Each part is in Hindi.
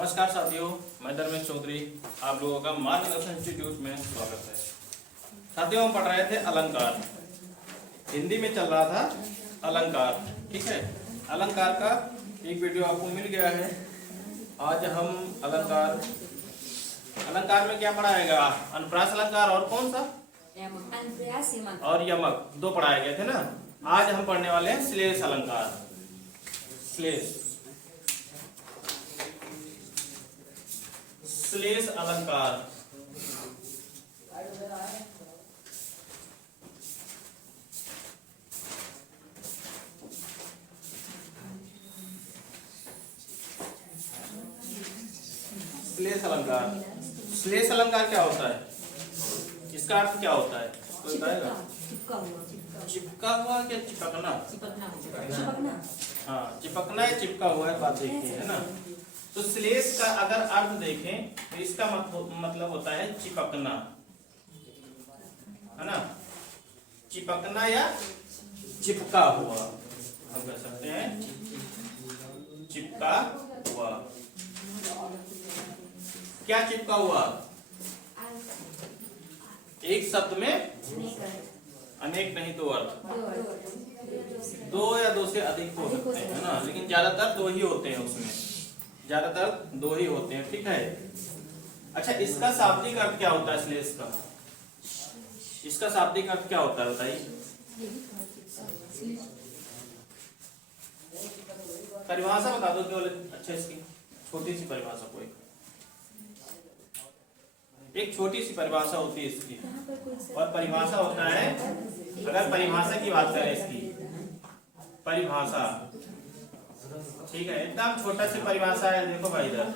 नमस्कार साथियों, मैं धर्मेश चौधरी। आप लोगों का मार्गदर्शन इंस्टीट्यूट में स्वागत है। साथियों, हम पढ़ रहे थे अलंकार। हिंदी में चल रहा था अलंकार। ठीक है, अलंकार का एक वीडियो आपको मिल गया है। आज हम अलंकार में क्या पढ़ाएगा? अनुप्रास अलंकार और कौन सा? और यमक, दो पढ़ाए गए थे ना। आज हम पढ़ने वाले हैं श्लेष अलंकार। श्लेष अलंकार। श्लेष अलंकार। श्लेष अलंकार क्या होता है? इसका अर्थ क्या होता है? कोई बताएगा? चिपका हुआ क्या चिपकना? हाँ, चिपकना या चिपका हुआ है, बात देखिए, है ना। तो श्लेष का अगर अर्थ देखें तो इसका मतलब होता है चिपकना, है ना। चिपकना या चिपका हुआ, हम कह सकते हैं चिपका हुआ। क्या चिपका हुआ? एक शब्द में अनेक नहीं, दो अर्थ, दो या दो से अधिक हो सकते हैं, है ना। लेकिन ज्यादातर दो ही होते हैं, उसमें ज्यादातर दो ही होते हैं। ठीक है। अच्छा, इसका शाब्दिक अर्थ क्या होता है? श्लेष का इसका शाब्दिक अर्थ क्या होता है, बताइए। परिभाषा बता दो केवल। अच्छा, इसकी छोटी सी परिभाषा, कोई एक छोटी सी परिभाषा होती है इसकी। और परिभाषा होता है, अगर परिभाषा की बात करें, इसकी परिभाषा, ठीक है, एकदम छोटा सी परिभाषा है। देखो भाई इधर,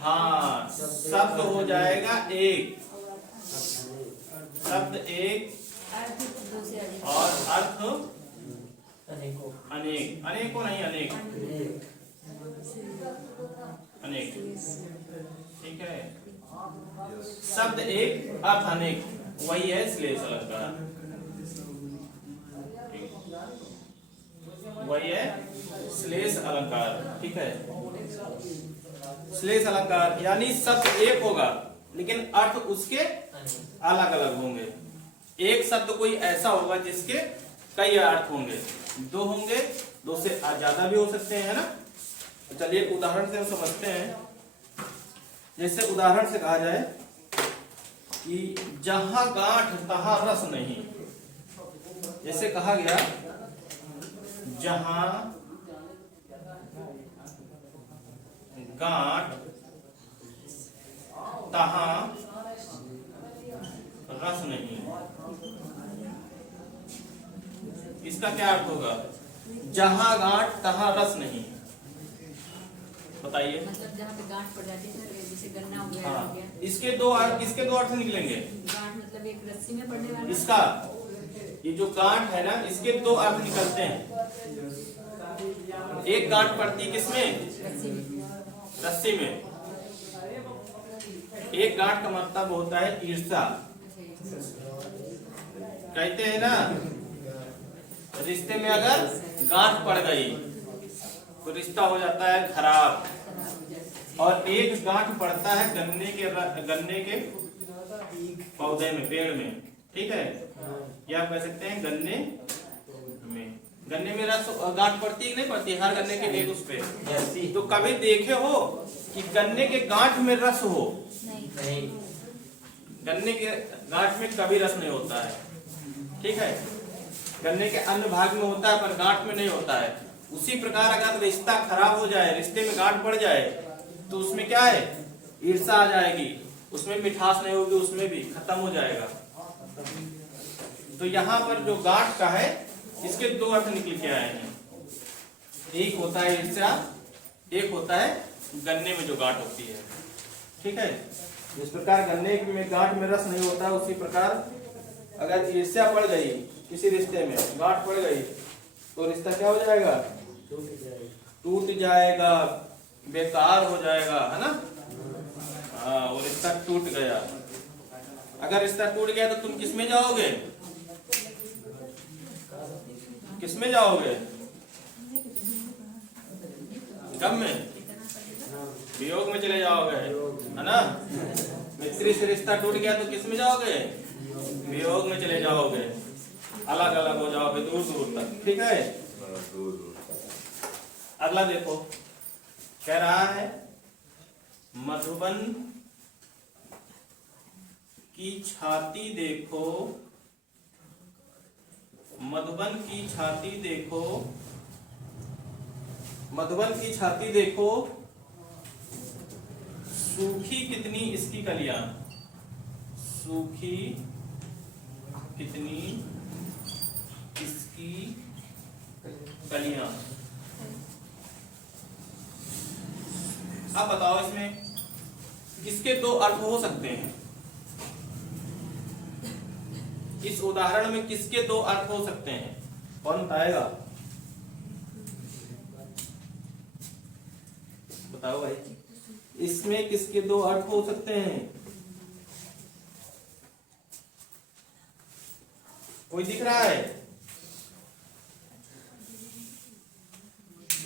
हाँ, शब्द हो जाएगा एक, शब्द एक और अर्थ अनेक। अनेकों नहीं, अनेक, अनेक। ठीक है, शब्द एक अर्थ अनेक, वही है श्लेष अलंकार। वही है श्लेष अलंकार। ठीक है, श्लेष अलंकार यानी शब्द एक होगा लेकिन अर्थ उसके अलग अलग होंगे। एक शब्द कोई ऐसा होगा जिसके कई अर्थ होंगे, दो होंगे, दो से ज्यादा भी हो सकते हैं, है ना। तो चलिए उदाहरण से हम समझते हैं। जैसे उदाहरण से कहा जाए कि जहां गांठ तहां रस नहीं। जैसे कहा गया, जहां गांठ तहां रस नहीं। इसका क्या अर्थ होगा? जहां गांठ तहां रस नहीं, बताइए। मतलब जहाँ पे गांठ पड़ जाती है, जैसे गन्ना हो गया, हाँ, हो गया। इसके दो अर्थ निकलेंगे। गांठ मतलब एक रस्सी में पड़ने वाला। इसका ये जो गांठ है ना, इसके दो अर्थ निकलते हैं। एक गांठ पड़ती किसमें? रस्सी में। एक गांठ का मतलब होता है ईर्ष्या। कहते हैं ना, रिश्ते में अगर गांठ पड़ गई तो रिश्ता हो जाता है खराब। और एक गांठ पड़ता है गन्ने के पौधे में, पेड़ में। ठीक है, या आप कह सकते हैं गन्ने में रस गांठ पड़ती है, नहीं पड़ती? हर गन्ने के एक उस पे। तो कभी देखे हो कि गन्ने के गांठ में रस हो? नहीं, गन्ने के गांठ में कभी रस नहीं होता है। ठीक है, गन्ने के अन्य भाग में होता है पर गांठ में नहीं होता है। उसी प्रकार अगर रिश्ता खराब हो जाए, रिश्ते में गांठ पड़ जाए, तो उसमें क्या है? ईर्ष्या आ जाएगी, उसमें मिठास नहीं होगी, उसमें भी खत्म हो जाएगा। तो यहाँ पर जो गांठ का है, इसके दो अर्थ निकल के आए हैं। एक होता है ईर्ष्या, एक होता है गन्ने में जो गांठ होती है। ठीक है, जिस प्रकार गन्ने में गांठ में रस नहीं होता, उसी प्रकार अगर ईर्ष्या पड़ गई किसी रिश्ते में, गांठ पड़ गई, तो रिश्ता क्या हो जाएगा? टूट जाएगा, बेकार हो जाएगा, है ना। हाँ, वो रिश्ता टूट गया। अगर रिश्ता टूट गया तो तुम किसमें जाओगे? गम में। वियोग में चले जाओगे, है ना। मित्री से रिश्ता टूट गया तो किस में जाओगे? वियोग में चले जाओगे, अलग अलग हो जाओगे दूर दूर तक, ठीक है। अगला देखो, कह रहा है मधुबन की छाती देखो, मधुबन की छाती देखो, मधुबन की छाती देखो, सूखी कितनी इसकी कलियां, सूखी कितनी इसकी कलियां। अब बताओ इसमें किसके दो अर्थ हो सकते हैं? इस उदाहरण में किसके दो अर्थ हो सकते हैं? कौन बताएगा? बताओ भाई, इसमें किसके दो अर्थ हो सकते हैं? कोई दिख रहा है?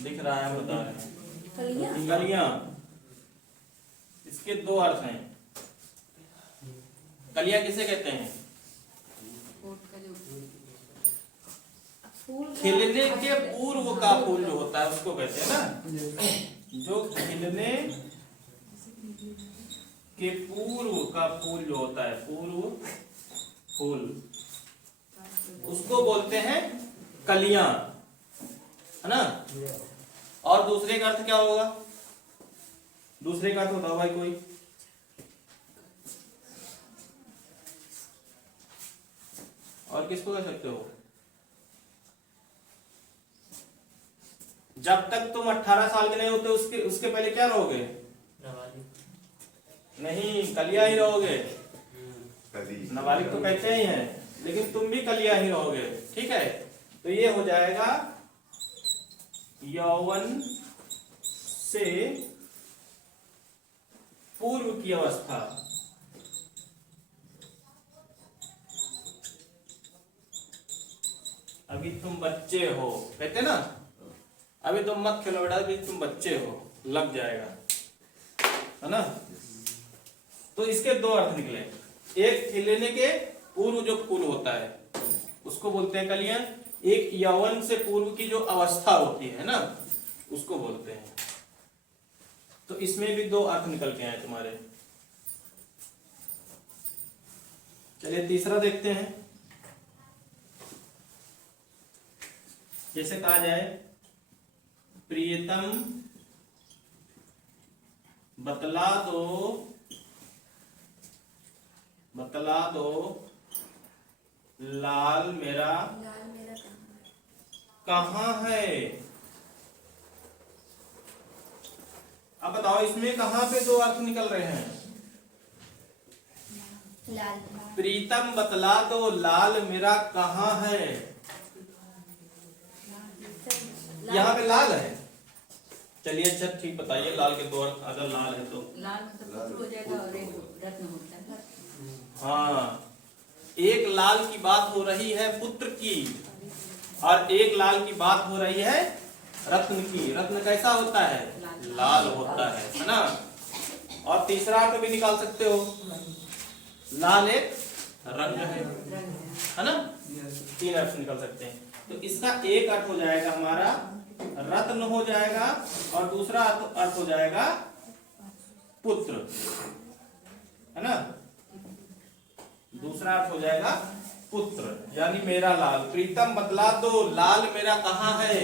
दिख रहा है, बता रहे हैं। कलियां, इसके दो अर्थ हैं। कलियां किसे कहते हैं? खिलने के पूर्व का फूल जो होता है उसको कहते हैं ना। जो खिलने के पूर्व का फूल जो होता है, पूर्व फूल, उसको बोलते हैं कलियां, है ना। और दूसरे का अर्थ क्या होगा? दूसरे का अर्थ बताओ भाई कोई। और किसको कह सकते हो? जब तक तुम 18 साल के नहीं होते उसके पहले क्या रहोगे? नहीं, कलिया ही रहोगे। नाबालिग तो कहते ही हैं, लेकिन तुम भी कलिया ही रहोगे, ठीक है। तो ये हो जाएगा यौवन से पूर्व की अवस्था। अभी तुम बच्चे हो, कहते ना, अभी तुम मत खेलो बेटा, अभी तुम बच्चे हो, लग जाएगा, है ना। तो इसके दो अर्थ निकले। एक खिलने के पूर्व जो फूल होता है उसको बोलते हैं कलियां, एक यौवन से पूर्व की जो अवस्था होती है ना उसको बोलते हैं। तो इसमें भी दो अर्थ निकल के आए तुम्हारे। चलिए तीसरा देखते हैं। जैसे कहा जाए, प्रियतम बतला दो लाल मेरा कहाँ है। अब बताओ इसमें कहाँ पे दो अर्थ निकल रहे हैं? प्रीतम बतला दो लाल मेरा कहाँ है। यहाँ पे लाल है। चलिए अच्छा ठीक, बताइए लाल के दो अर्थ। अगर लाल है तो लाल मतलब पुत्र हो जाएगा और एक रत्न होता है। हाँ, एक लाल की बात हो रही है पुत्र की, और एक लाल की बात हो रही है रत्न की। रत्न कैसा होता है? लाल होता है ना। और तीसरा अर्थ भी निकाल सकते हो, लाल एक रंग है ना। तीन अर्थ निकल सकते हैं। तो इसका एक अर्थ हो जाएगा हमारा रत्न हो जाएगा, और दूसरा अर्थ हो जाएगा पुत्र, है ना। दूसरा अर्थ हो जाएगा पुत्र, यानी मेरा लाल। प्रीतम बतला दो लाल मेरा कहाँ है।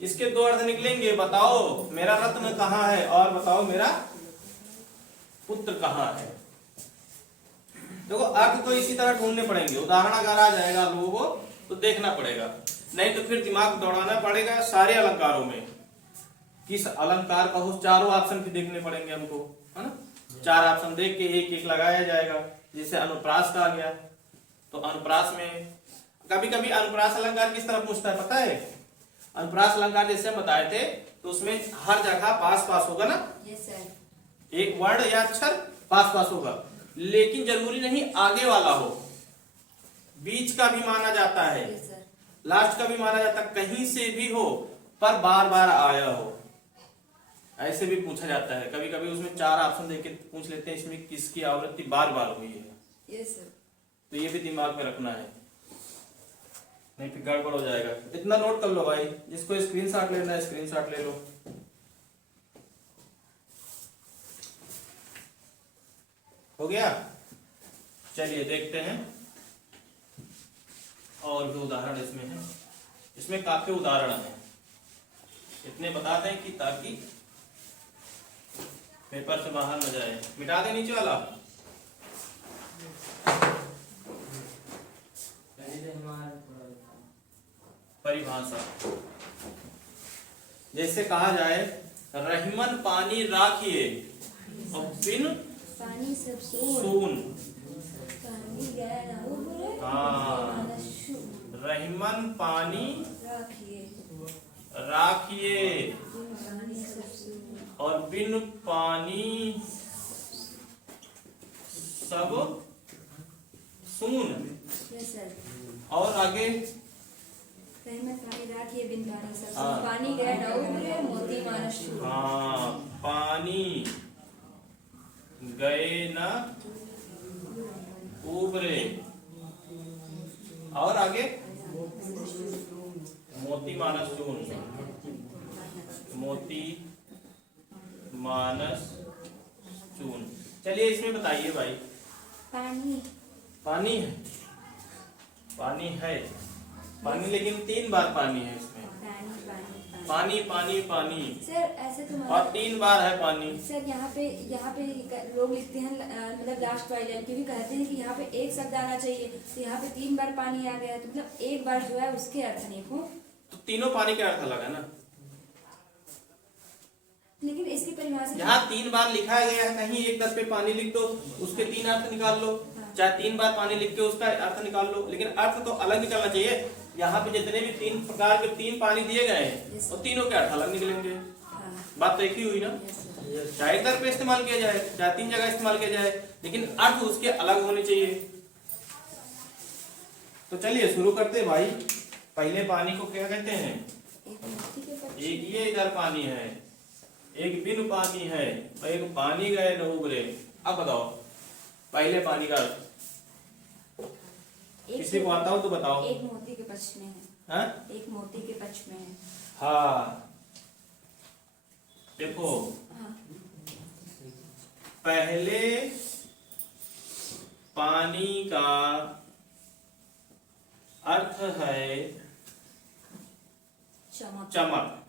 इसके दो अर्थ निकलेंगे, बताओ मेरा रत्न कहाँ है, और बताओ मेरा पुत्र कहाँ है। देखो अर्थ तो इसी तरह ढूंढने पड़ेंगे। उदाहरण अगर आ जाएगा लोगों को तो देखना पड़ेगा, नहीं तो फिर दिमाग दौड़ाना पड़ेगा सारे अलंकारों में। किस अलंकार का हो, चारों ऑप्शन भी देखने पड़ेंगे हमको, है ना। चार ऑप्शन देख के एक एक लगाया जाएगा। जैसे अनुप्रास का आ गया, तो अनुप्रास में कभी कभी अनुप्रास अलंकार किस तरह पूछता है पता है? अनुप्रास अलंकार जैसे हम बताए थे, तो उसमें हर जगह पास पास होगा ना। Yes sir. एक वर्ण या अक्षर पास पास होगा, लेकिन जरूरी नहीं आगे वाला हो, बीच का भी माना जाता है, लास्ट का भी माना जाता है, कहीं से भी हो पर बार बार आया हो। ऐसे भी पूछा जाता है, कभी कभी उसमें 4 ऑप्शन देके पूछ लेते हैं इसमें किसकी आवृत्ति बार बार हुई है। Yes sir. तो ये भी दिमाग में रखना है, नहीं फिर गड़बड़ हो जाएगा। इतना नोट कर लो भाई, जिसको स्क्रीनशॉट लेना है स्क्रीनशॉट ले लो। हो गया, चलिए देखते हैं और भी उदाहरण इसमें है। इसमें काफी उदाहरण हैं, इतने बता दें कि ताकि पेपर से बाहर न जाए। मिटा दे नीचे वाला। परिभाषा जैसे कहा जाए रहीमन पानी राखिए और बिन पानी सब सून। पानी गया हो बोले हाँ, रहीमन पानी राखिए राखिए पानी सब सून और बिन पानी सब सून। Yes sir. और आगे रहमत पानी राखिए बिन पानी सब हाँ। सून पानी गया ना उबरे मोती मानस छू। हाँ, पानी गए न उबरे। और आगे मोती मानस चून। मोती मानस चून। चलिए इसमें बताइए भाई, पानी पानी है, पानी है, पानी लेकिन 3 बार पानी है इसमें। पानी पानी पानी पानी पानी सर ऐसे तो और 3 बार है पानी। सर यहाँ पे लोग लिखते हैं मतलब लास्ट वाली लाइन क्योंकि कहते हैं कि यहाँ पे एक शब्द आना चाहिए, तो यहाँ पे 3 बार पानी आ गया है, तो मतलब एक बार जो है उसके अर्थ नहीं हो। तो तीनों पानी का अर्थ अलग है ना। लेकिन इसकी परिभाषा यहाँ 3 बार लिखा गया है, कहीं एक तरफ पे पानी लिख दो, उसके 3 अर्थ निकाल लो, चाहे 3 बार पानी लिख के उसका अर्थ निकाल लो, लेकिन अर्थ तो अलग निकलना चाहिए। यहाँ पे जितने भी 3 प्रकार के 3 पानी दिए गए हैं और तीनों के अर्थ अलग निकलेंगे। बात तो एक ही हुई ना। चाहे एक तरफ पे इस्तेमाल किया जाए, चाहे 3 जगह इस्तेमाल किया जाए, लेकिन अर्थ उसके अलग होने चाहिए। तो चलिए शुरू करते हैं भाई। पहले पानी को क्या कहते हैं? एक ये इधर पानी है, एक बिन पानी है और एक पानी गए न उबरे। अब बताओ पहले पानी का अर्थ किसी को आता हो तो बताओ। एक मोती के पक्ष में है। हाँ? एक मोती के पक्ष में है। हाँ, देखो हाँ। पहले पानी का अर्थ है चमक। चमक।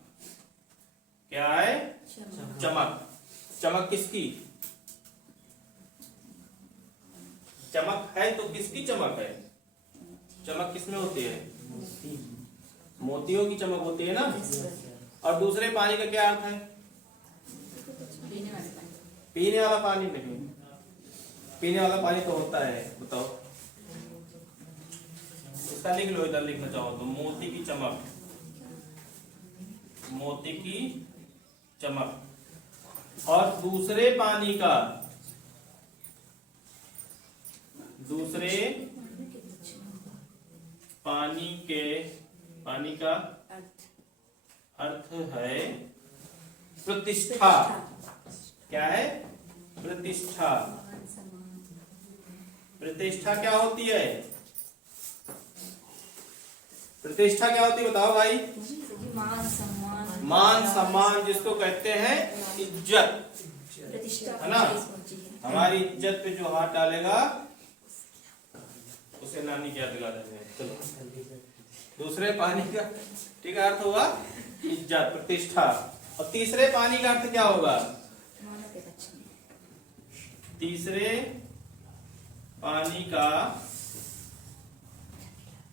क्या है? चमक। चमक। चमक किसकी? चमक है तो किसकी चमक है? चमक किसमें होती है? मोतियों की चमक होती है ना। और दूसरे पानी का क्या अर्थ है? पीने वाला पानी नहीं। पीने वाला पानी तो होता है, बताओ इसका लिख लो, इधर लिखना चाहो तो। मोती की चमक, मोती की चमक। और दूसरे पानी का, दूसरे पानी का अर्थ है प्रतिष्ठा। क्या है? प्रतिष्ठा। प्रतिष्ठा क्या होती है? प्रतिष्ठा क्या होती है बताओ भाई? मान सम्मान। मान सम्मान जिसको कहते हैं इज्जत, प्रतिष्ठा है ना। हमारी इज्जत पे जो हाथ डालेगा उसे नानी क्या दिला देंगे। चलो दूसरे पानी का ठीक अर्थ होगा इज्जत, प्रतिष्ठा। और तीसरे पानी का अर्थ क्या होगा? मानव के पक्ष में। तीसरे पानी का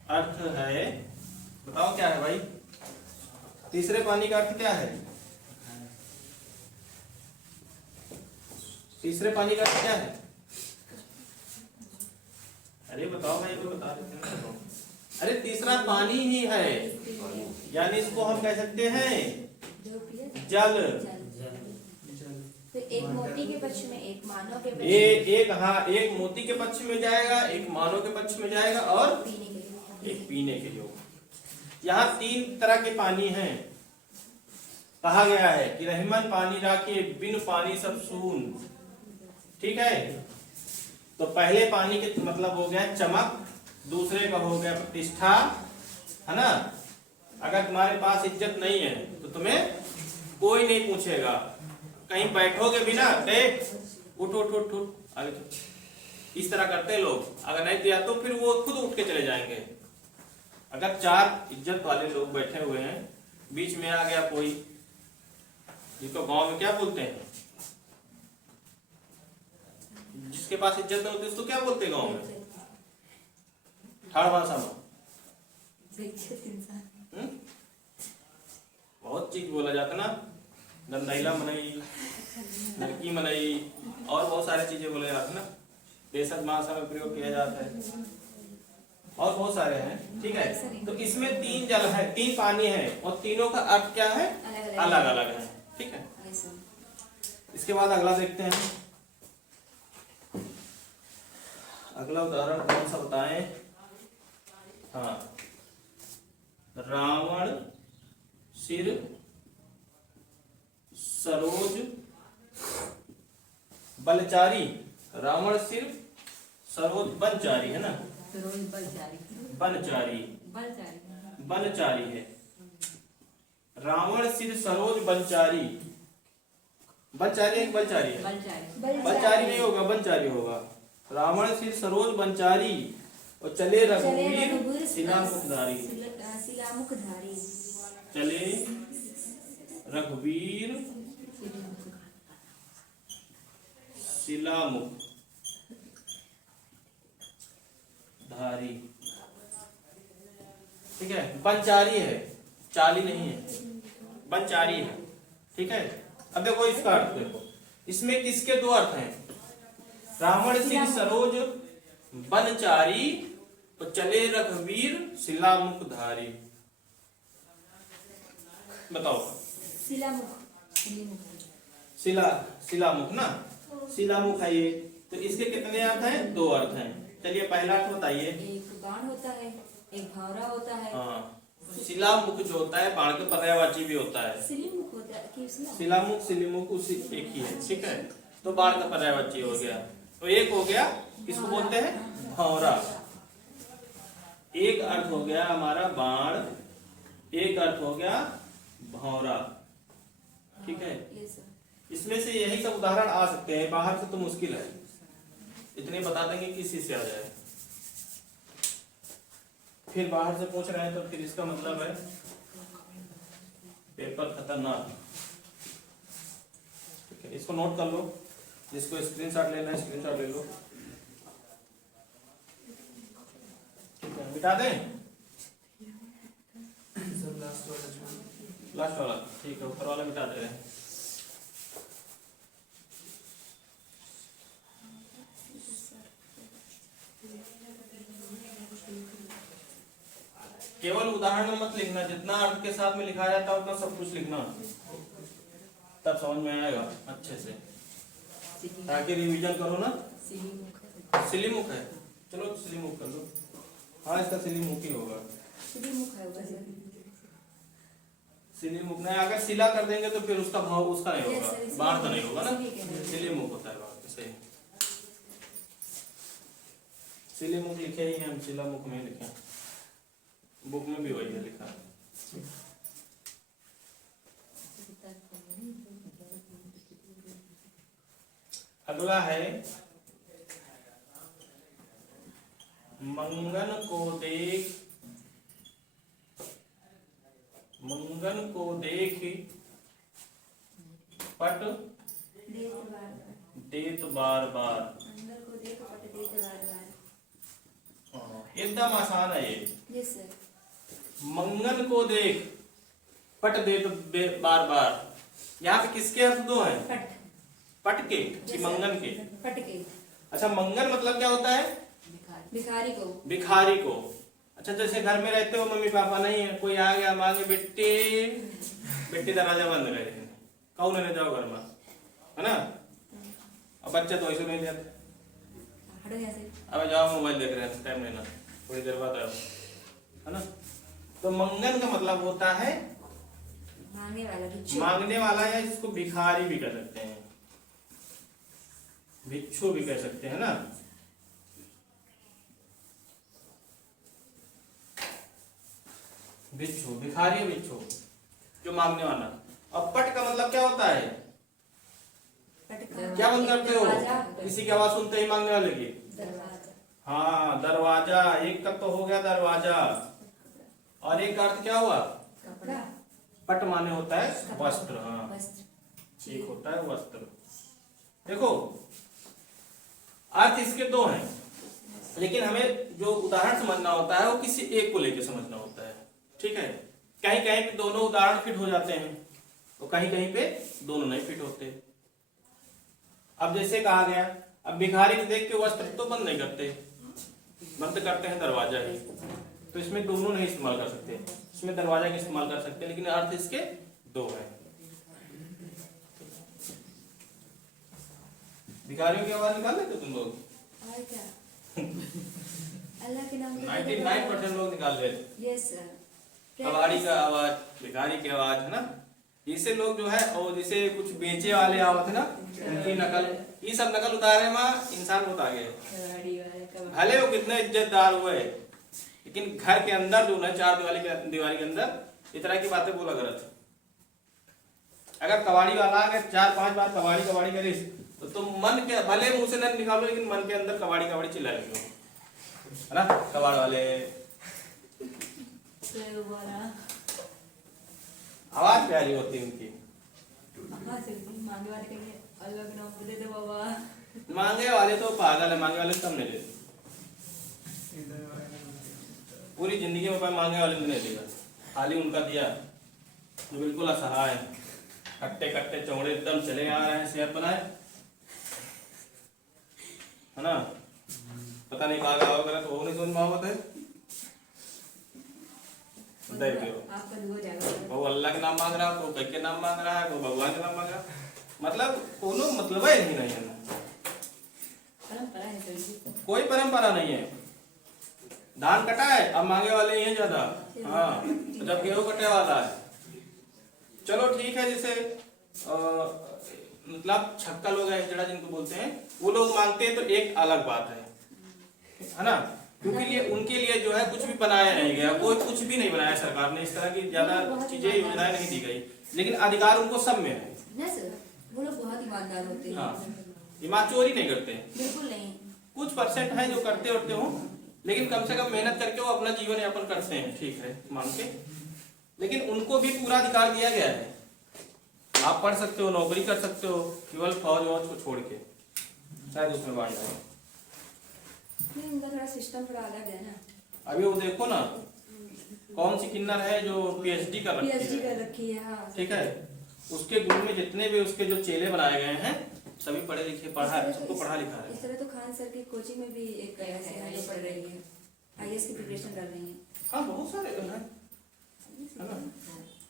अर्थ है, बताओ क्या है भाई? तीसरे पानी का अर्थ क्या है? तीसरे पानी का अर्थ क्या है? अरे बताओ भाई, को बता देते हैं ना। अरे तीसरा पानी ही है, यानी इसको हम कह सकते हैं जल। तो एक मोती के पक्ष में, एक मानव के पक्ष में। एक हाँ, एक मोती के पक्ष में जाएगा, एक मानव के पक्ष में जाएगा और पीने के लिए। एक पीने के लिए। यहाँ 3 तरह के पानी हैं। कहा गया है कि रहीमन पानी राखे बिन पानी सब सून। ठीक है, तो पहले पानी के मतलब हो गया चमक, दूसरे का हो गया प्रतिष्ठा, है ना। अगर तुम्हारे पास इज्जत नहीं है तो तुम्हें कोई नहीं पूछेगा। कहीं बैठोगे भी ना, उठ उठ उठ उठ आगे चल, इस तरह करते लोग। अगर नहीं दिया तो फिर वो खुद उठ के चले जाएंगे। अगर चार इज्जत वाले लोग बैठे हुए हैं, बीच में आ गया कोई, जिसको गांव में क्या बोलते हैं, जिसके पास इज्जत नहीं होती उसको क्या बोलते हैं गांव में, ठाड़ भाषा में बहुत चीज बोला जाता ना, दंदैला मनई, लड़की मनई, और बहुत सारे चीजें बोले जाते ना, देशज भाषा में प्रयोग किया जाता है, और बहुत सारे हैं। ठीक है, तो इसमें तीन जल है, तीन पानी है, और तीनों का अर्थ क्या है, अलग अलग है। ठीक है, इसके बाद अगला देखते हैं। अगला उदाहरण कौन सा बताएं। हाँ, रावण सिर सरोज बलचारी। रावण सिर सरोज बनचारी है ना, बनचारी बनचारी है। रावण सिर सरोज बनचारी, बनचारी है, बनचारी है, बनचारी नहीं होगा, बनचारी होगा। रावण सिर सरोज बनचारी और चले रघुवीर शिलामुखधारी। चले रघुवीर शिलामुख धारी। ठीक है, बनचारी है, चाली नहीं है, बनचारी है। ठीक है, अब देखो इसका अर्थ देखो, इसमें किसके दो अर्थ हैं, रावण सिर सरोज बनचारी और चले रघुवीर शिलामुखधारी। बताओ, शिलामुख ना, शिलामुख है ये, तो इसके कितने अर्थ हैं, दो अर्थ हैं। चलिए पहला अर्थ बताइए। एक बाण होता है, एक भावरा होता है। हाँ, शिलामुख जो होता है बाण के पर्यायवाची भी होता है, सिलीमुख होता है कि शिलामुख शिलीमुख उसी एक ही है। ठीक है, तो बाण का पर्यायवाची हो गया। तो एक हो गया, किसको बोलते हैं, भावरा। एक अर्थ हो गया हमारा बाण, एक अर्थ हो गया भौरा। ठीक है, इसमें से यही सब उदाहरण आ सकते हैं, बाहर से तो मुश्किल है, इतने बता देंगे कि इसी से आ जाए। फिर बाहर से पूछ रहे हैं तो फिर इसका मतलब है पेपर खतरनाक। ठीक है, इसको नोट कर लो, जिसको स्क्रीनशॉट लेना है स्क्रीनशॉट ले लो। ठीक है, मिटा दें लास्ट वाला। ठीक है, ऊपर वाला मिटा दे रहे हैं। केवल उदाहरण में मत लिखना, जितना अर्थ के साथ में लिखा जाता है उतना सब कुछ लिखना, तब समझ में आएगा अच्छे से, ताकि रिवीजन करो ना। सिलीमुख है, चलो सिलीमुख कर लो। हाँ, इसका सिलीमुख ही होगा, सिलीमुख नहीं। अगर सिला कर देंगे तो फिर उसका भाव उसका नहीं होगा, बाण का नहीं होगा ना, सिलीमुख होता है बाण। सही, सिलीमुख लिखे ही हम, शिलामुख में लिखे, बुक में भी वही है लिखा। अगला है, मंगन को देख, मंगन को देख पट देत बार बार। एकदम आसान है ये। मंगन को देख पट देत बार बार। यहाँ पे किसके अर्थ दो हैं, पट के कि मंगन के, पट के। अच्छा, मंगन मतलब क्या होता है, भिखारी को, भिखारी को। अच्छा, जैसे घर में रहते हो, मम्मी पापा नहीं है, कोई आ गया मांगे, बेटे बेटे दरवाजा बंद करे, कौन लेने जाओ घर में, है ना। अब बच्चे तो ऐसे नहीं देते, अब जाओ मोबाइल देख रहे हैं, टाइम लेना, थोड़ी देर बाद आओ, है ना। तो मंगन का मतलब होता है मांगने वाला भिक्षु। मांगने वाला, या इसको भिखारी भी कह सकते हैं, भिक्षु भी कह सकते हैं ना। भिक्षु, भिखारी, भिक्षु जो मांगने वाला। अब पट का मतलब क्या होता है? क्या बंद करते हो किसी की आवाज सुनते ही मांगने वाले की? दरवाजा। हाँ, दरवाजा। एक का तो हो गया दरवाजा, और एक अर्थ क्या हुआ? कपड़ा। पट माने होता है वस्त्र। हाँ, वस्त्र एक होता है वस्त्र। देखो, अर्थ इसके दो हैं, लेकिन हमें जो उदाहरण समझना होता है वो किसी एक को लेकर समझना होता है। ठीक है, कहीं कहीं पे दोनों उदाहरण फिट हो जाते हैं, तो कहीं कहीं पे दोनों नहीं फिट होते। अब जैसे कहा गया, अब भिखारी को देख के वस्त्र तो बंद नहीं करते, बंद करते हैं दरवाजा ही। तो इसमें दोनों नहीं इस्तेमाल कर सकते, इसमें दरवाजा का इस्तेमाल कर सकते हैं, लेकिन अर्थ इसके दो हैं। भिखारियों की आवाज निकाल लेते तुम लोग? और क्या? अल्लाह के नाम 99% लोग निकाल लेते। Yes sir. कबाड़ी का आवाज, भिखारी की आवाज, है ना। इसे लोग जो है, और जिसे कुछ बेचे वाले आवत है ना, उनकी नकल, ये सब नकल उतारे में इंसान बहुत आगे है। भले वो कितने इज्जतदार हुए, लेकिन घर के अंदर जो है, चार दीवारी के अंदर इस तरह की बातें बोला गलत। अगर कबाड़ी वाला अगर 4-5 बार कबाड़ी कबाड़ी करे, तो तुम मन के भले मुंह से न निकालो, लेकिन मन के अंदर कबाड़ी कबाड़ी चिल्ला लो, है ना। कबाड़ वाले आवाज प्यारी होती है उनकी। मांगे वाले कहिए अल्लाह के नाम पे दे दे बाबा। मांगे वाले तो पागल है, मांगे वाले कम नहीं देते, पूरी जिंदगी में कोई मांगे वाले नहीं देगा। खाली उनका दिया जो बिल्कुल असहाय, कट्टे कट्टे चौड़े एकदम चले आ रहे हैं, सेहत बनाए, है ना। पता नहीं कहा गाँव गलत वो नहीं समझ में है। वो अल्लाह के नाम मांग रहा है, कोई के नाम मांग रहा है, कोई भगवान के नाम मांग रहा है, मतलब कोनो मतलब ही नहीं है ना। कोई परंपरा नहीं है। धान कटा है, अब मांगे वाले ही हैं ज्यादा। हाँ, जब गेहूं कटे वाला है, चलो ठीक है। जैसे मतलब छक्का लोग है, जड़ा जिनको बोलते हैं, वो लोग मांगते हैं, तो एक अलग बात है ना। क्योंकि ये उनके लिए जो है कुछ भी बनाया नहीं गया, कोई कुछ भी नहीं बनाया सरकार ने, इस तरह की ज्यादा चीजें योजनाएं नहीं दी गई, लेकिन अधिकार उनको सब में है। वो लोग बहुत ईमानदार होते हैं। हाँ, ईमान चोरी नहीं करते, बिल्कुल नहीं। कुछ परसेंट है जो करते उड़ते हो, लेकिन कम से कम मेहनत करके वो अपना जीवन यापन करते हैं, ठीक है, मान के। लेकिन उनको भी पूरा अधिकार दिया गया है। आप पढ़ सकते हो, नौकरी कर सकते हो, केवल फौज वौज को छोड़ के, शायद उसमें बांट जाए। उनका थोड़ा सिस्टम थोड़ा अलग है ना। अभी वो देखो ना, कौन सी किन्नर है जो पीएचडी कर रखी है, हाँ। ठीक है, उसके गुरु में जितने भी उसके जो चेले बनाए गए हैं, सभी पढ़े लिखे, सबको पढ़ा लिखा है। इस तरह तो खान सर की कोचिंग में भी एक ऐसे हैं जो पढ़ रही है, आईएएस की प्रिपरेशन कर रही है। हाँ, बहुत सारे हैं, है ना।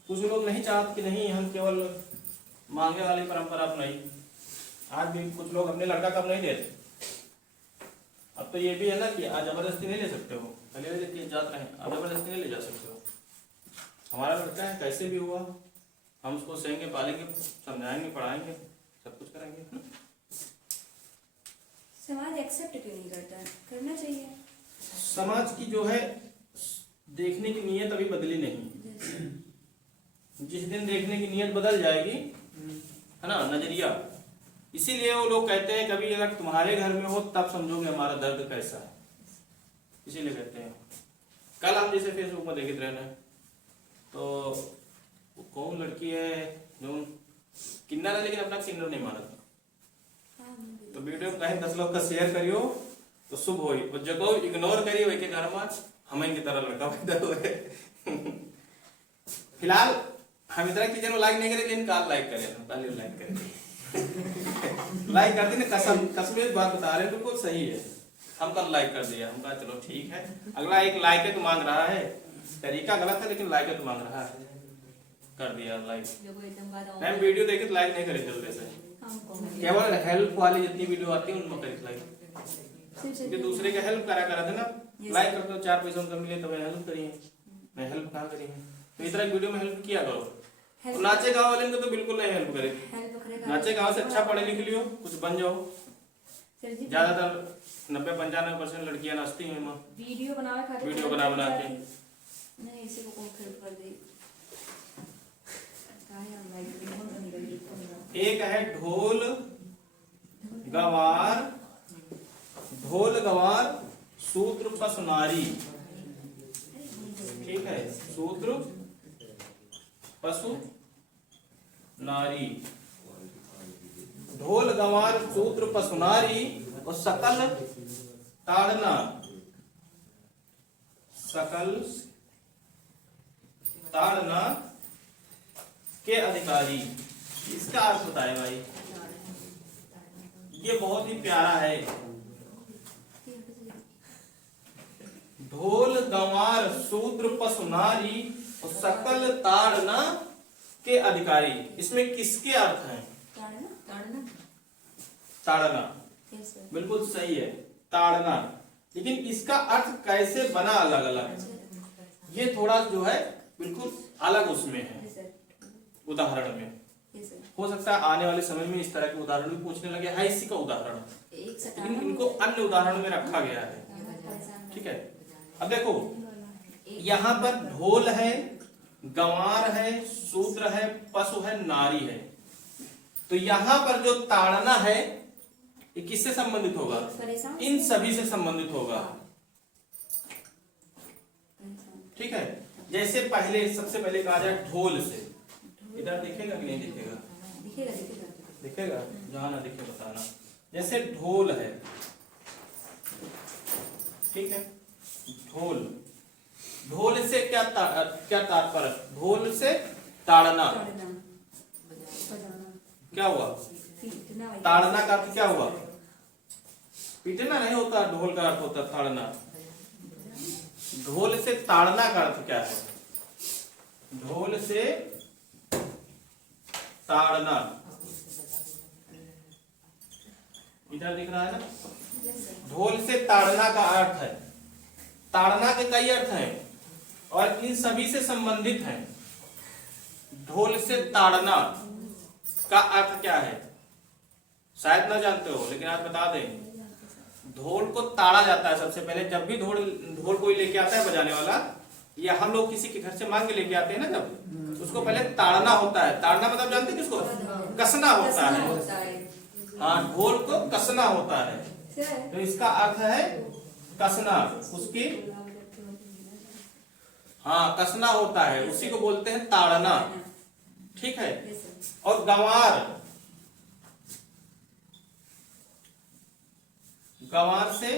कुछ लोग नहीं चाहते कि नहीं हम केवल मांगे वाली परंपरा अपनाई। आज भी कुछ लोग अपने लड़का कब नहीं देते। अब तो ये भी है ना कि आज जबरदस्ती नहीं ले सकते हो, पहले लेके जाते रहे, अब जबरदस्ती नहीं ले जा सकते हो। हमारा लड़का है, कैसे भी हुआ हम उसको सहेंगे, पालेंगे, समझाएंगे, पढ़ाएंगे, सब कुछ करेंगे। समाज एक्सेप्ट क्यों नहीं करता है? करना चाहिए। समाज की जो है देखने की नीयत अभी बदली नहीं। जिस दिन देखने की नीयत बदल जाएगी, है ना, नजरिया, इसीलिए वो लोग कहते हैं कभी अगर तुम्हारे घर में हो तब समझोगे हमारा दर्द कैसा है, इसीलिए कहते हैं। कल हम जैसे फेसबुक में देख रहे हैं, तो वो कौन लड़की है जो किन्नर है, लेकिन अपना किन्नर नहीं माना, तो वीडियो कहीं 10 लोग का शेयर करियो तो शुभ हो, और जगह इग्नोर करियो एक घर में हम की तरह लड़का पैदा हुए। फिलहाल हम इतना की जन लाइक नहीं करे, लेकिन काल लाइक करें, पहले लाइक करें। लाइक कर दी ना, कसमें बात बता रहे हैं, बिल्कुल सही है। हम कल लाइक कर दिया, हम कहा चलो ठीक है, अगला एक लाइक है तो मांग रहा है, तरीका गलत है लेकिन लाइक है तो मांग रहा है, कर दिया लाइक। मैम वीडियो देखे तो लाइक नहीं करे जल्दी से, केवल हेल्प वाली जितनी वीडियो आती है उनमें करें लाइक, क्योंकि दूसरे का हेल्प करा थे ना, लाइक करते हो 4 पैसे उनका मिले तो मैं हेल्प करी है, मैं हेल्प कहाँ करी है, तो इस तरह वीडियो में हेल्प किया करो। हेल्प नाचे गाँव वाले को तो बिल्कुल नहीं हेल्प करेगी। हेल्प करेगा। नाचे गाँव से अच्छा पढ़े लिख लियो, कुछ बन जाओ। सर जी ज्यादातर 90-95% लड़कियां नाचती हैं माँ, वीडियो बनावे खातिर वीडियो बना बना के। नहीं इसी को कौन हेल्प कर दे। एक है ढोल गवार, ढोल गवार सूत्र पसुनारी। ठीक है, सूत्र पशु नारी, ढोल गंवार सूत्र पसुनारी और सकल ताड़ना, सकल ताड़ना के अधिकारी। इसका अर्थ बताए भाई, ये बहुत ही प्यारा है। ढोल गंवार सूत्र पसुनारी और सकल ताड़ना के अधिकारी, इसमें किसके अर्थ हैं? ताड़ना बिल्कुल सही है, ताड़ना। लेकिन इसका अर्थ कैसे बना अलग अलग, ये थोड़ा जो है बिल्कुल अलग उसमें है उदाहरण में। हो सकता है आने वाले समय में इस तरह के उदाहरण भी पूछने लगे, है इसी का उदाहरण, लेकिन इनको अन्य उदाहरण में रखा गया है। ठीक है, अब देखो यहाँ पर ढोल है, गंवार है, सूत्र है, पशु है, नारी है। तो यहाँ पर जो ताड़ना है ये किससे संबंधित होगा? इन सभी से संबंधित होगा। ठीक है, जैसे पहले सबसे पहले कहा जाए ढोल से, इधर दिखेगा कि नहीं दिखेगा? दिखेगा, जहां ना दिखे बताना। जैसे ढोल है, ठीक है, ढोल, ढोल से क्या तात्पर्य? ढोल से ताड़ना। क्या हुआ? ताड़ना का अर्थ क्या हुआ? पीटना नहीं होता, ढोल का अर्थ होता ताड़ना। ढोल से ताड़ना का अर्थ क्या है? ढोल से ताड़ना, इधर दिख रहा है ना? ढोल से ताड़ना का अर्थ है, ताड़ना के कई अर्थ हैं और इन सभी से संबंधित हैं। ढोल से ताड़ना का अर्थ क्या है? शायद ना जानते हो, लेकिन आज बता दें। ढोल को ताड़ा जाता है सबसे पहले, जब भी ढोल कोई लेके आता है बजाने वाला, या हम लोग किसी के घर से मांग के लेके आते हैं ना, जब उसको पहले ताड़ना होता है। ताड़ना मतलब जानते हैं किसको? कसना होता है। हाँ, ढोल को कसना होता है, तो इसका अर्थ है कसना, उसकी हाँ कसना होता है, उसी को बोलते हैं ताड़ना। ठीक है, और गंवार, गंवार से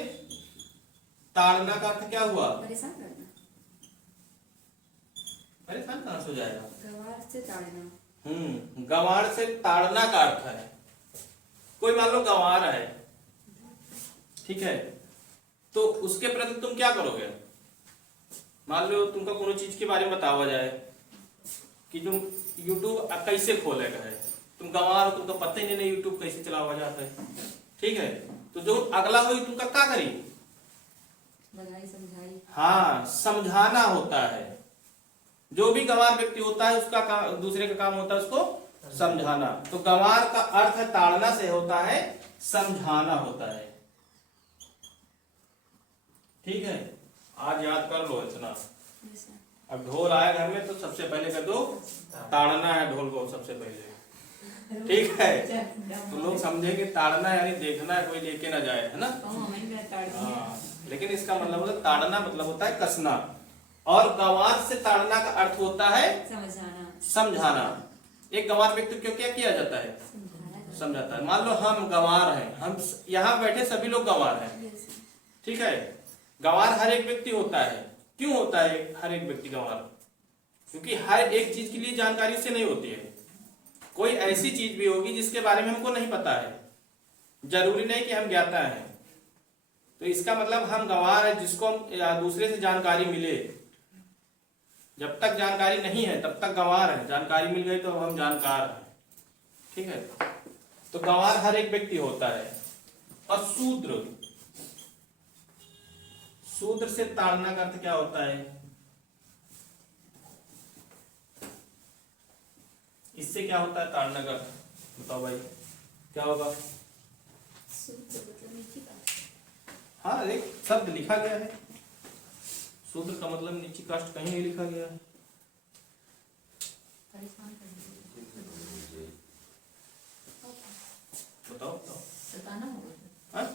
ताड़ना का अर्थ क्या हुआ? परेशान करना। परेशान कहां से हो जाएगा? गंवार से ताड़ना। गंवार से ताड़ना का अर्थ है, कोई मान लो गंवार है, ठीक है, तो उसके प्रति तुम क्या करोगे? मान लो तुमको कोनो चीज के बारे में बतावा जाए कि तुम यूट्यूब कैसे खोलेगा है, तुम गंवार हो, तुमको पता ही नहीं यूट्यूब कैसे चलावा जाता है। ठीक है, तो जो अगला हो तुमका क्या करी? समझाई। हाँ, समझाना होता है। जो भी गंवार व्यक्ति होता है उसका काम, दूसरे का काम होता है उसको समझाना। तो गंवार का अर्थ है ताड़ना से होता है समझाना होता है। ठीक है, आज याद कर लो इतना। अब ढोल आया घर में तो सबसे पहले कर दो ताड़ना है ढोल को सबसे पहले। ठीक है, तो लोग समझेंगे ताड़ना यानी देखना है, कोई लेके ना जाए, है ना? हाँ, लेकिन इसका मतलब होता है ताड़ना, मतलब होता है कसना। और गंवार से ताड़ना का अर्थ होता है समझाना। एक गंवार व्यक्ति क्यों क्या किया जाता है? समझाता है। मान लो हम गंवार हैं, हम यहाँ बैठे सभी लोग गंवार हैं, ठीक है। गंवार हर एक व्यक्ति होता है। क्यों होता है हर एक व्यक्ति गंवार? क्योंकि हर एक चीज के लिए जानकारी उससे नहीं होती है। कोई ऐसी चीज भी होगी जिसके बारे में हमको नहीं पता है, जरूरी नहीं कि हम ज्ञाता हैं, तो इसका मतलब हम गंवार है जिसको दूसरे से जानकारी मिले। जब तक जानकारी नहीं है तब तक गंवार है, जानकारी मिल गई तो हम जानकार हैं। ठीक है, तो गंवार हर एक व्यक्ति होता है। और शूद्र, शूद्र से ताड़ना का अर्थ क्या होता है? इससे क्या होता है ताड़ना का? बताओ भाई क्या होगा? सूत्र मतलब नीचे का। हाँ एक शब्द लिखा गया है, शूद्र का मतलब नीची कास्ट कहीं नहीं लिखा गया है। बताओ बताओ। हाँ?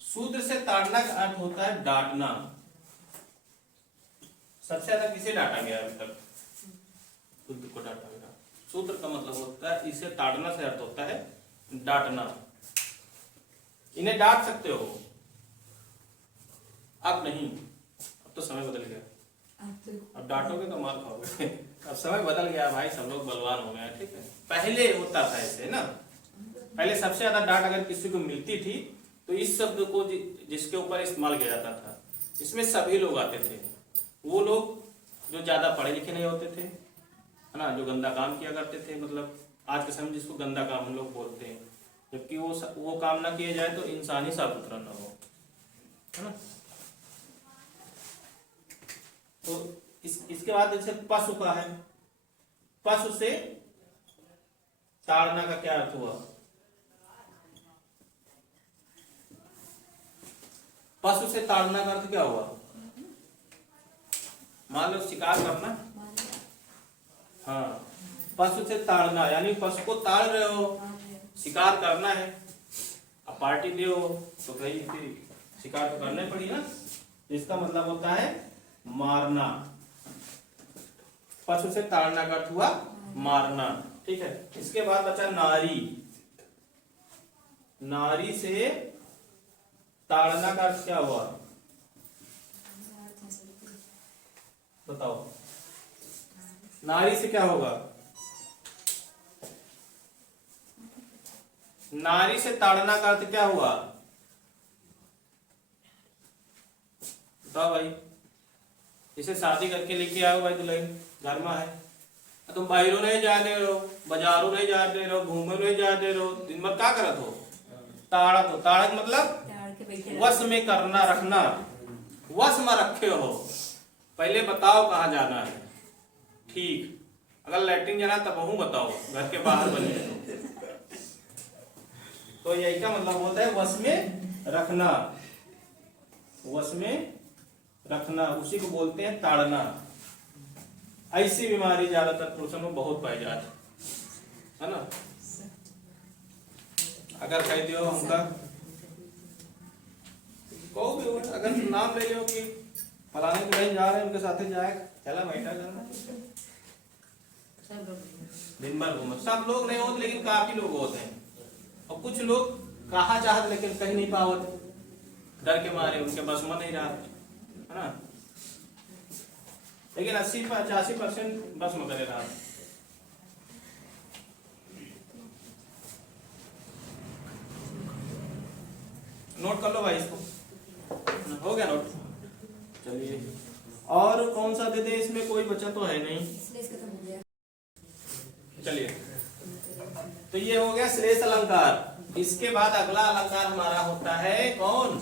शूद्र से ताड़ना का अर्थ होता है डांटना। सबसे ज्यादा किसे डांटा गया अभी तक? शूद्र को डांटा गया। शूद्र का मतलब होता है, इसे ताड़ना से अर्थ होता है डांटना। इन्हें डांट सकते हो, अब नहीं, अब तो समय बदल गया। अब डांटोगे तो मार खाओगे। अब समय बदल गया भाई, सब लोग बलवान हो गए, ठीक है। पहले होता था ऐसे ना, पहले सबसे ज्यादा डांट अगर किसी को मिलती थी तो इस शब्द को जिसके ऊपर इस्तेमाल किया जाता था, इसमें सभी लोग आते थे। वो लोग जो ज्यादा पढ़े लिखे नहीं होते थे, है ना, जो गंदा काम किया करते थे, मतलब आज के समय जिसको गंदा काम हम लोग बोलते हैं, जबकि वो काम ना किया जाए तो इंसान ही साफ सुथरा ना हो, है ना। तो इसके बाद जैसे पशु का है, पशु से ताड़ना का क्या अर्थ हुआ? पशु से ताड़ना का अर्थ क्या हुआ? मान लो शिकार करना, हाँ, पशु से ताड़ना यानी पशु को ताड़ रहे हो, शिकार करना है। अब पार्टी दे तो कहीं शिकार तो करना पड़ी ना, इसका मतलब होता है मारना। पशु से ताड़ना का अर्थ हुआ मारना, ठीक है। इसके बाद बचा नारी। नारी से ताड़ना का अर्थ क्या हुआ? बताओ, नारी से क्या होगा? नारी से ताड़ना का अर्थ क्या हुआ? बताओ भाई। इसे शादी करके लेके आओ भाई, दुल्हन घर में है, तुम बाहरों नहीं जा दे रहो, बाजारों नहीं जा दे रहो, घूमे नहीं जा दे रहो, दिन भर क्या करत हो? ताड़त हो। ताड़त मतलब वश में करना, रखना, वश में रखे हो। पहले बताओ कहाँ जाना है, ठीक, अगर लैट्रिन जाना तब वह बताओ, घर के बाहर बने। तो यही का मतलब होता है वश में रखना, वश में रखना, उसी को बोलते हैं ताड़ना। ऐसी बीमारी ज्यादातर पुरुषों में बहुत पाई जाती है ना। अगर कह दियो हमका कहो भी, अगर नाम ले लो कि फलाने को कहीं जा रहे हैं, उनके साथ जाए, चला बैठा करना, दिन भर घूमो। सब लोग नहीं होते लेकिन काफी लोग होते हैं, और कुछ लोग कहा चाहते लेकिन कहीं नहीं पावत, डर के मारे, उनके बस में नहीं रहा, है ना। लेकिन 80-85% बस में करे रहा। नोट कर लो भाई इसको, हो गया नोट। चलिए, और कौन सा दे दे? इसमें कोई बचा तो है नहीं। चलिए, तो ये हो गया श्लेष अलंकार। इसके बाद अगला अलंकार हमारा होता है कौन?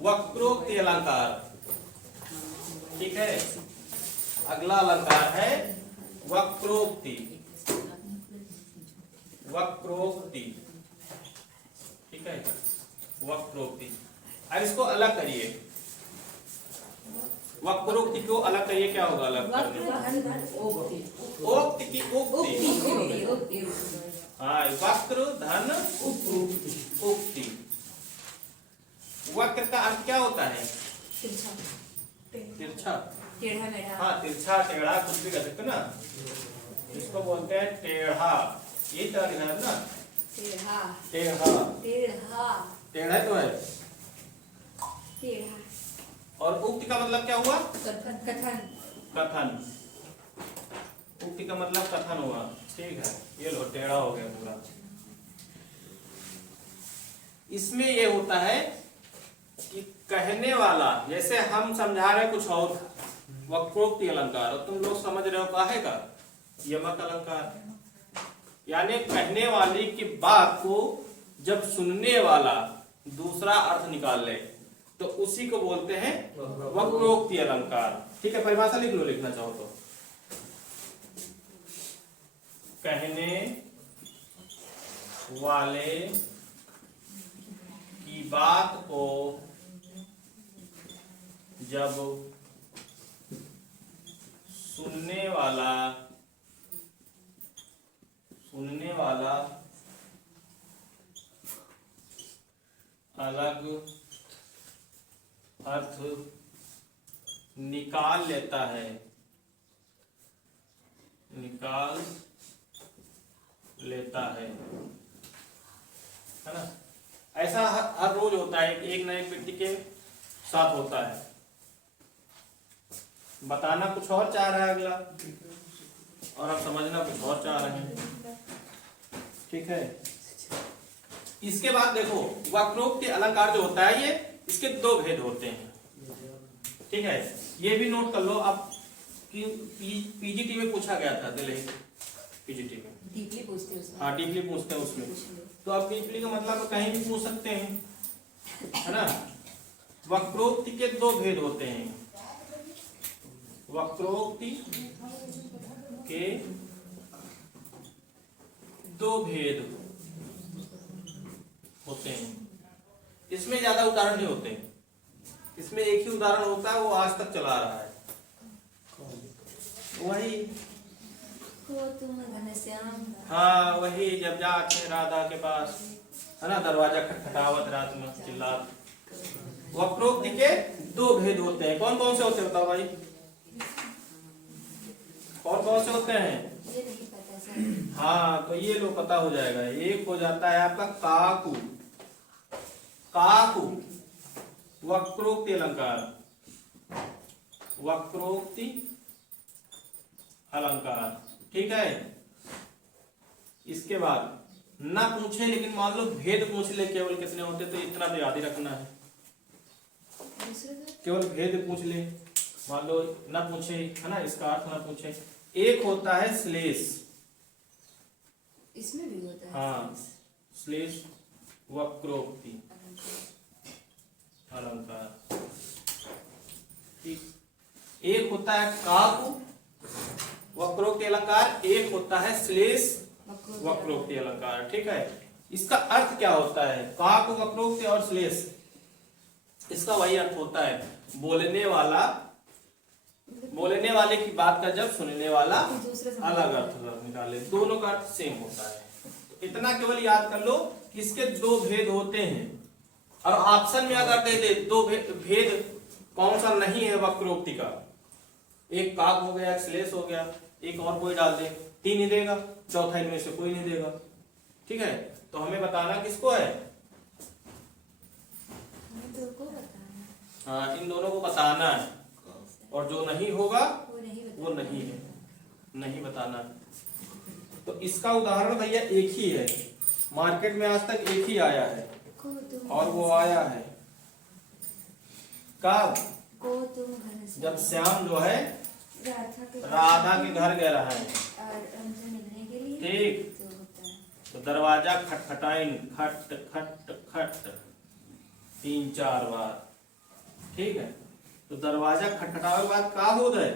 वक्रोक्ति अलंकार, ठीक है। अगला अलंकार है वक्रोक्ति। वक्रोक्ति, ठीक है, वक्रोक्ति। अब इसको अलग करिए, वक्रोक्ति को अलग करिए, क्या होगा अलग करने? ओक्ति की उक्ति, हाँ, वक्र धन उक्ति। वक्र का अर्थ क्या होता है? तिरछा, हाँ, तिरछा, टेढ़ा, कुछ भी कह सकते ना, इसको बोलते हैं टेढ़ा। यही तरह लिखा है ना, टेढ़ा, टेढ़ा, टेढ़ा तो है। और उक्ति का मतलब क्या हुआ? कथन, कथन। उक्ति का मतलब कथन हुआ, ठीक है। ये लो, टेढ़ा हो गया पूरा। इसमें ये होता है कि कहने वाला, जैसे हम समझा रहे कुछ और, वक्रोक्ति अलंकार, और तुम लोग समझ रहे हो काहे का? यमक अलंकार। यानी कहने वाले की बात को जब सुनने वाला दूसरा अर्थ निकाल ले तो उसी को बोलते हैं वक्रोक्ति अलंकार, ठीक है। परिभाषा लिख लो, लिखना चाहो तो। कहने वाले की बात को जब सुनने वाला अलग अर्थ निकाल लेता है ना। ऐसा हर रोज होता है, एक ना एक व्यक्ति के साथ होता है। बताना कुछ और चाह रहा है अगला, और आप समझना कुछ और चाह रहे हैं। ठीक है, इसके बाद देखो वक्रोक्ति अलंकार जो होता है, ये इसके दो भेद होते हैं। ठीक है, ये भी नोट कर लो आप कि पीजीटी में पूछा गया था, दिल्ली पीजीटी में डीपली पूछते हैं उसमें। हाँ, डीपली पूछते हैं उसमें। तो आप डीपली का मतलब कहीं भी पूछ सकते हैं, है ना। वक्रोक्ति के दो भेद होते हैं। वक्रोक्ति के दो भेद होते हैं। इसमें ज्यादा उदाहरण नहीं होते, इसमें एक ही उदाहरण होता है, वो आज तक चला रहा है, वही हाँ वही जब जाते राधा के पास, है ना, दरवाजा खटखटावत रात में चिल्ला। वक्रोक्ति के दो भेद होते हैं। कौन कौन से होते हैं बताओ भाई, कौन कौन से होते हैं? ये नहीं पता सर। हाँ, तो ये लो पता हो जाएगा। एक हो जाता है आपका काकू, काकू वक्रोक्ति अलंकार, वक्रोक्ति अलंकार। ठीक है, इसके बाद ना पूछे लेकिन मान लो भेद पूछ ले, केवल कितने होते, तो इतना तो याद ही रखना है। केवल भेद पूछ ले, मान लो ना पूछे, है ना, इसका अर्थ ना पूछे। एक होता है श्लेष, इसमें भी होता है हाँ, श्लेष वक्रोक्ति अलंकार। ठीक, एक होता है काकु वक्रोक्ति अलंकार, एक होता है श्लेष वक्रोक्ति अलंकार। ठीक है, इसका अर्थ क्या होता है? काकु वक्रोक्ति और श्लेष, इसका वही अर्थ होता है बोलने वाले की बात का जब सुनने वाला अलग अर्थ निकाले, दोनों का अर्थ सेम होता है। तो इतना केवल याद कर लो कि इसके दो भेद होते हैं। और ऑप्शन में अगर दे दे दो भेद कौन सा नहीं है वक्रोक्ति का, एक काक हो गया, एक श्लेष हो गया, एक और कोई डाल दे, तीन ही देगा, चौथा इनमें से कोई नहीं देगा। ठीक है, तो हमें बताना किसको है? हाँ, इन दोनों को बताना है, और जो नहीं होगा वो नहीं है, नहीं बताना। तो इसका उदाहरण भैया एक ही है, मार्केट में आज तक एक ही आया है, और वो आया है कब? जब श्याम जो है राधा के घर गया रहा है, ठीक, तो दरवाजा खटखटाइन, खट खट खट 3-4 बार। ठीक है, तो दरवाजा खटखटावे के बाद का हो गए,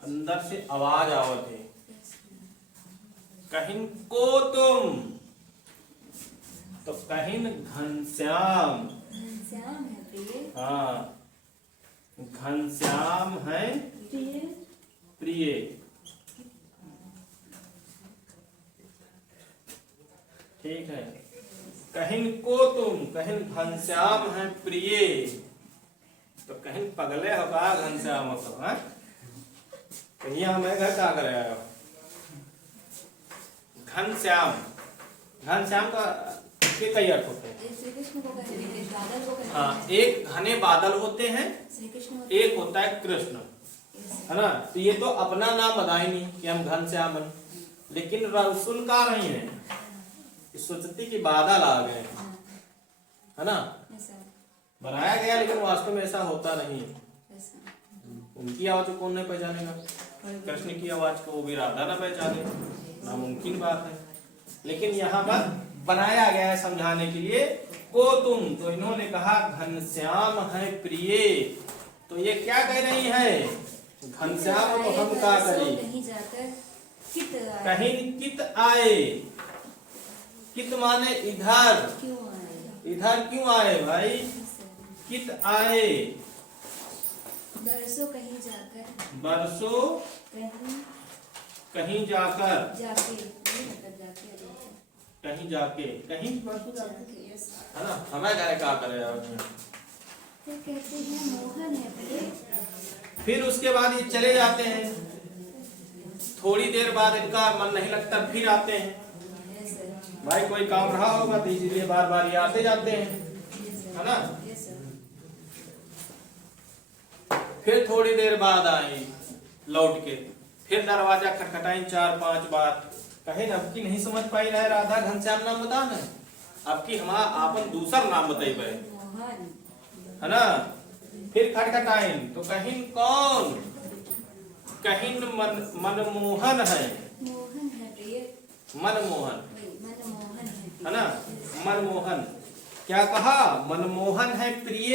अंदर से आवाज आवत है, कहिन को तुम, तो कहिन घनश्याम, हाँ, घनश्याम है प्रिय। ठीक है, कहिन को तुम, कहिन घनश्याम है प्रिय, तो कहीं पगले हो का घनश्याम हो तो, हाँ, कहीं हमें घर का कर आया। घनश्याम, घनश्याम का के कई अर्थ होते हैं। हाँ, एक घने बादल होते हैं, एक होता है कृष्ण, है ना। तो ये तो अपना नाम बताए नहीं कि हम घनश्याम हैं, लेकिन सुन का नहीं है, सोचती कि बादल आ गए, है ना, बनाया गया, लेकिन वास्तव में ऐसा होता नहीं है। उनकी आवाज को कौन नहीं पहचानेगा? कृष्ण की आवाज को वो भी राधा ना पहचाने, नामुमकिन बात है। लेकिन यहाँ पर बनाया गया है समझाने के लिए, को तुम, तो इन्होंने कहा घनश्याम है प्रिय, तो ये क्या कह रही है? घनश्याम तो हम क्या करें? कित आए। कहीं कित आए, कित माने इधर, क्यों आए। इधर क्यों आए भाई, कित आए। बरसों कहीं जाकर, बरसों कहीं कहीं जाकर, जाके, ये मतलब जाके आ जाता है। कहीं जाके, कहीं बरसों जाके, जाके, यस। है ना। हमें क्या करे यार। फिर कहते हैं मोहन है प्रिय। फिर उसके बाद ये चले जाते हैं, थोड़ी देर बाद इनका मन नहीं लगता, फिर आते हैं। Yes sir. भाई कोई काम रहा होगा तो इसीलिए बार बार ये आते जाते हैं, यस सर। है ना। Yes sir. फिर थोड़ी देर बाद आई लौट के, फिर दरवाजा खटखटाई 4-5 बार। कहे अब की नहीं समझ पाई रहे राधा घनश्याम नाम बता न, अब की हमारा आपन दूसरा नाम बताइए, मोहन। है ना। फिर खटखटाइन तो कहीं कौन, कहीं मनमोहन है, मोहन है प्रिय। मनमोहन, मनमोहन है ना। मनमोहन क्या कहा, मनमोहन है प्रिय।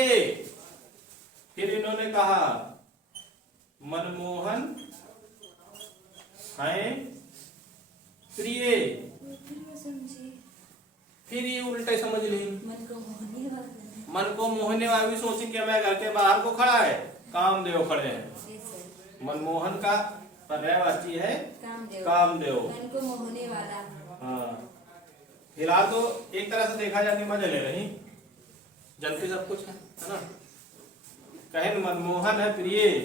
फिर इन्होंने कहा मनमोहन है प्रिय। समझे। फिर ये उल्टे समझ ली, मन को मोहने वाला। मन को मोहने वाली सोची कि मैं घर के बाहर को खड़ा है, कामदेव खड़े हैं। Yes sir. मनमोहन का पर्यायवाची है कामदेव। कामदेव। मन को मोहने वाला। हाँ, फिलहाल तो एक तरह से देखा जाए मजे ले रही, जनती सब कुछ है ना। कहे मनमोहन है प्रिय,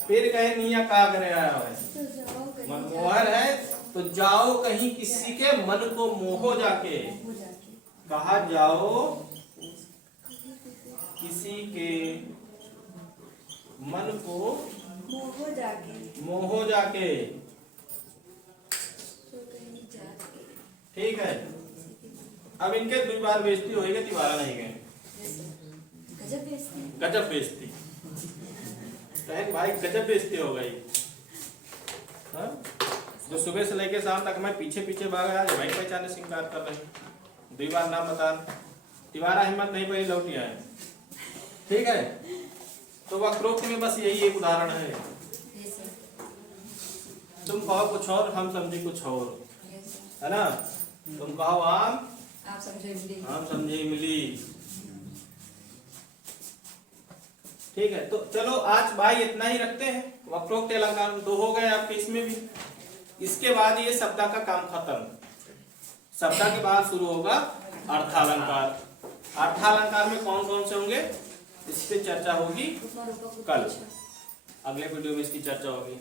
फिर कहे निया का करे आया है, तो जाओ कहीं मनमोहन है तो जाओ कहीं किसी के मन को मोहो जाके। हो जाके। कहा जाओ किसी के मन को मोहो जाके। मोहो जाके, तो कहीं जाके। ठीक है। अब इनके 2 बार बेइज्जती होगी, तिवारा नहीं गए। Yes sir. गजब बेइज्जती। गजब बेइज्जती, कहे भाई गजब बेइज्जती हो गई। हाँ? जो सुबह से लेके शाम तक मैं पीछे पीछे भागा, आज भाई पहचाने से इनकार कर रही। 2 बार नाम बता, तिवारा हिम्मत नहीं पड़ी, लौट आए। ठीक है, तो वक्रोक्त में बस यही एक उदाहरण है। Yes sir. तुम कहो कुछ और, हम समझे कुछ और, यस सर। है ना। तुम कहो आम, आप समझे मिली। हम समझे मिली। ठीक है, तो चलो आज भाई इतना ही रखते हैं। वक्रोक्त अलंकार 2 हो गए आपके इसमें भी। इसके बाद ये शब्द का काम खत्म। शब्द के बाद शुरू होगा अर्थालंकार। अर्थालंकार में कौन कौन से होंगे, इस पे चर्चा होगी कल, अगले वीडियो में इसकी चर्चा होगी।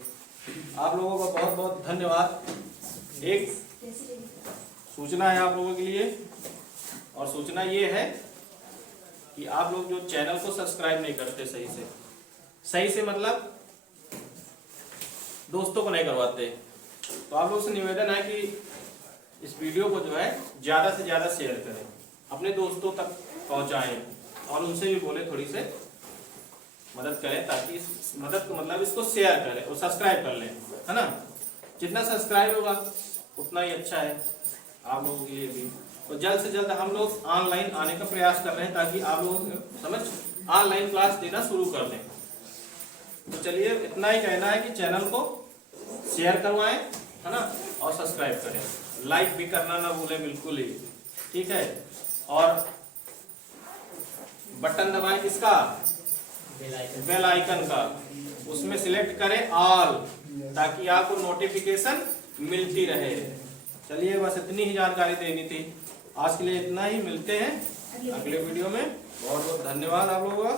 आप लोगों का बहुत बहुत धन्यवाद। एक सूचना है आप लोगों के लिए, और सूचना ये है कि आप लोग जो चैनल को सब्सक्राइब नहीं करते सही से मतलब दोस्तों को नहीं करवाते, तो आप लोग से निवेदन है कि इस वीडियो को जो है ज्यादा से ज्यादा शेयर करें, अपने दोस्तों तक पहुंचाएं, और उनसे भी बोले थोड़ी से मदद करें, ताकि मदद को मतलब इसको शेयर करें और सब्सक्राइब कर लें, है ना। जितना सब्सक्राइब होगा उतना ही अच्छा है आप लोगों के लिए भी। तो जल्द से जल्द हम लोग ऑनलाइन आने का प्रयास कर रहे हैं, ताकि आप लोग समझ ऑनलाइन क्लास देना शुरू कर दें। तो चलिए इतना ही कहना है कि चैनल को शेयर करवाएं, है ना, और सब्सक्राइब करें, लाइक भी करना ना भूलें बिल्कुल ही, ठीक है। और बटन दबाएं किसका, बेल आइकन का, उसमें सिलेक्ट करें ऑल, ताकि आपको नोटिफिकेशन मिलती रहे। चलिए बस इतनी ही जानकारी देनी थी आज के लिए, इतना ही। मिलते हैं अगले वीडियो में। बहुत बहुत धन्यवाद आप लोगों का।